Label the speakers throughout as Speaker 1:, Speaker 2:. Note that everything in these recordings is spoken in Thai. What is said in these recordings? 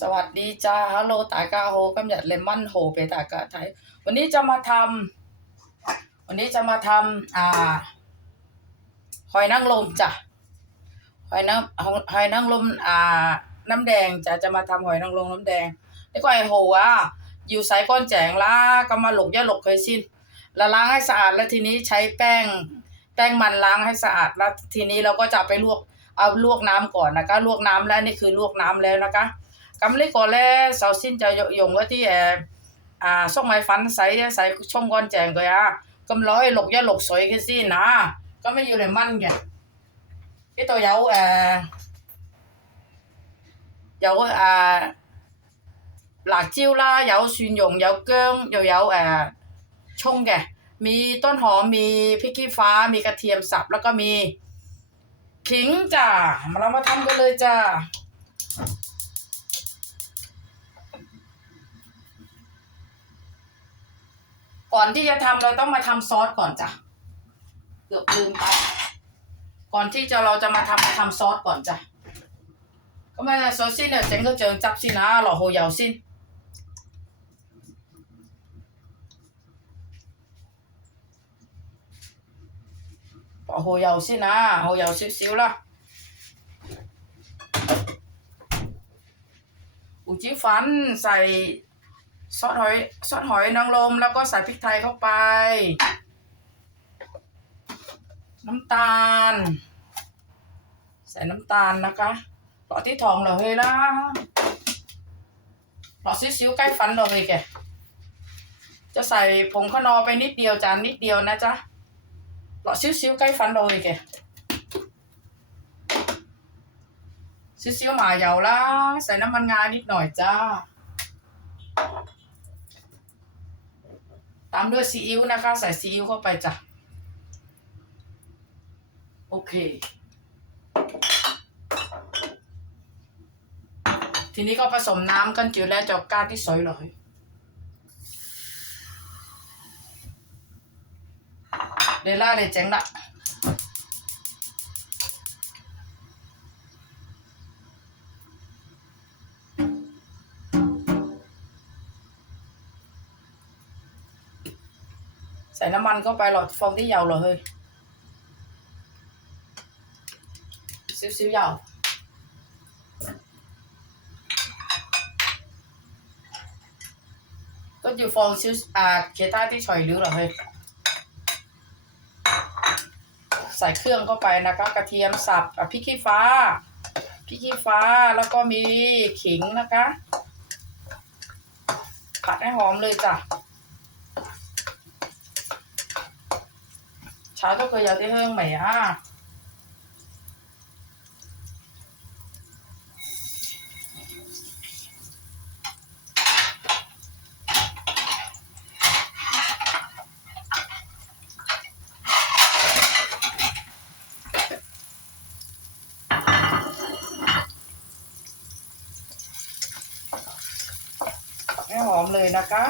Speaker 1: สวัสดีจ้าฮัลโหลตากาโฮกำหยัดเลมอนโฮเปตากาไทย วันนี้จะมาทำวันนี้จะมาทำอ่า หอยนางรมจ้ะหอยนางหอยนางรมอ่า น้ำแดงจะจะมาทำหอยนางรมน้ำแดงแล้วก็ไอโฮอะอยู่ใส่ก้อนแจงละก็มาหลกย่าหลกเคยสิ้นแล้วล้างให้สะอาดแล้วทีนี้ใช้แป้ง แป้งมันล้างให้สะอาดแล้วทีนี้เราก็จะไปลวกเอาลวกน้ำก่อนนะคะ ลวกน้ำแล้วนี่คือลวกน้ำแล้วนะคะ 咁呢個咧，首先就用用一啲誒啊粟米粉洗一洗，沖乾淨佢啊。咁攞去淥一淥水嘅先啊。咁咧要嚟炆嘅。呢度有誒、呃有誒、呃辣椒啦，有蒜蓉，有薑，又有誒、呃、葱嘅，มีต้นหอมมีพริกขี้ฟ้า มีกระเทียมสับแล้วก็มีขิงจ้ะมาเรามาทำกันเลยจ้ะ ก่อนที่จะทำเราต้องมาทำซอสก่อนจ้ะ เกือบลืมไป ก่อนที่จะเราจะมาทำมาทำซอสก่อนจ้ะ咁啊，首先啊，整个酱汁先吓，落蚝油先。落蚝油先啊，蚝油少少啦。胡椒粉ใส่ ซอสหอยซอสหอยนางรมแล้วก็ใส่พริกไทยเข้าไป น้ำตาล ใส่น้ำตาลนะคะหลอดที่ทองเลยละหลอดซิ้วๆใกล้ฟันเลยแกจะใส่ผงขนอไปนิดเดียวจานนิดเดียวนะจ๊ะหลอดซิ้วๆใกล้ฟันเลยแกซิ้วๆหมาเหยาละใส่น้ำมันงานิดหน่อยจ้า ตามด้วยซีอิ๊วนะคะ ใส่ซีอิ๊วเข้าไปจ้ะ โอเค ทีนี้ก็ผสมน้ำกันจืดแล้วจอกก้าที่สอยเลยเดยวล่าเลยเจ๋งละ ส่น้ำมันเข้าไปหลอฟองที่ยาวเหรอเฮ้ยซิ้วๆยาวก็อยู่ฟองซิ้วอ่าเคต้าที่ฉอยหรือเหรอเฮ้ยใส่เครื่องเข้าไปนะคะกระเทียมสับอะพริกขี้ฟ้าพริกขี้ฟ้าแล้วก็มีขิงนะคะผัดให้หอมเลยจ้ะ 炒咗佢有啲香味啊！ให้หอมเลยนะคะ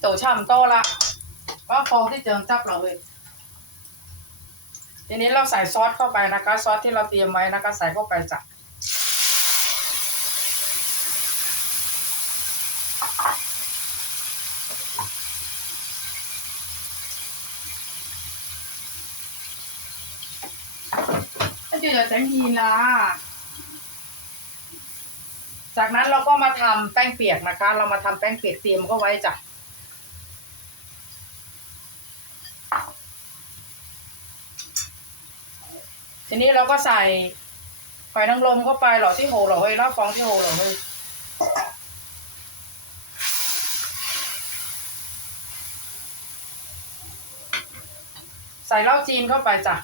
Speaker 1: ที่โตช่ำโตละก็ฟองที่เจิงจับเราเลยทีนี้เราใส่ซอสเข้าไปนะคะ ซอสที่เราเตรียมไว้นะคะ ใส่เข้าไปจ้ะก็จะจะแจ้งทีละจากนั้นเราก็มาทำแป้งเปียกนะคะ เรามาทำแป้งเปียกเตรียมก็ไว้จ้ะ ทีนี้เราก็ใส่หอยนางรมเข้าไปหล่อที่โหหล่อเฮ้ยรอบฟองที่โหหล่อเฮ้ยใส่เหล้าจีนเข้าไปจ้ะ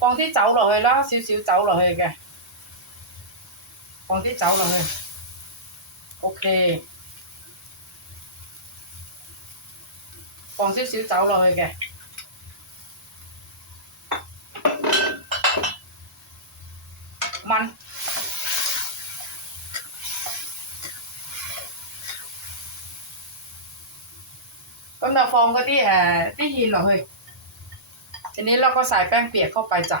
Speaker 1: ฟองที่เจ้าหล่อเฮ้ยแล้วซิวซิวเจ้าหล่อเฮ้ยแกฟองที่เจ้าหล่อเฮ้ยโอเคฟองซิวซิวเจ้าหล่อเฮ้ยแก ต้นาฟองก็ที่แอที่หินเหรอเฮ้ย ทีนี้เราก็ใส่แป้งเปียกเข้าไปจ้ะ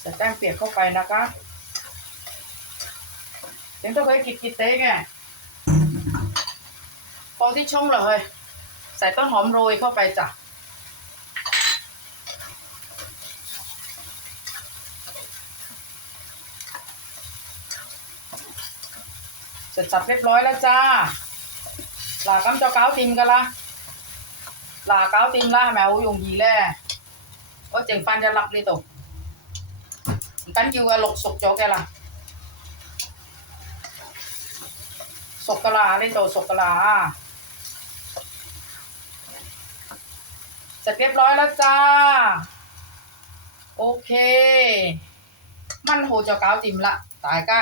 Speaker 1: ใส่แป้งเปียกเข้าไปนะคะเดี๋ยวต้องไปกิดกิดเต้ไงฟองที่ช่องเหรอเฮ้ย ใส่ต้นหอมโรยเข้าไปจ้ะเสร็จสับเรียบร้อยแล้วจ้าหลากำเจ้าเก้าติมกันละหลาเก้าติมละแมวยงยีแล่ก็เจ๋งฟันจะหลับเลยตก tán chiêu lục sụp chỗ kia là sụp cái là lên đồ sụp cái là เสร็จเรียบร้อยแล้วจ้า โอเค มันโหจะเก้าติ่มละตายก็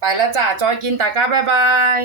Speaker 1: ไปแล้วจ้า จอยกินตายก็บ๊ายบาย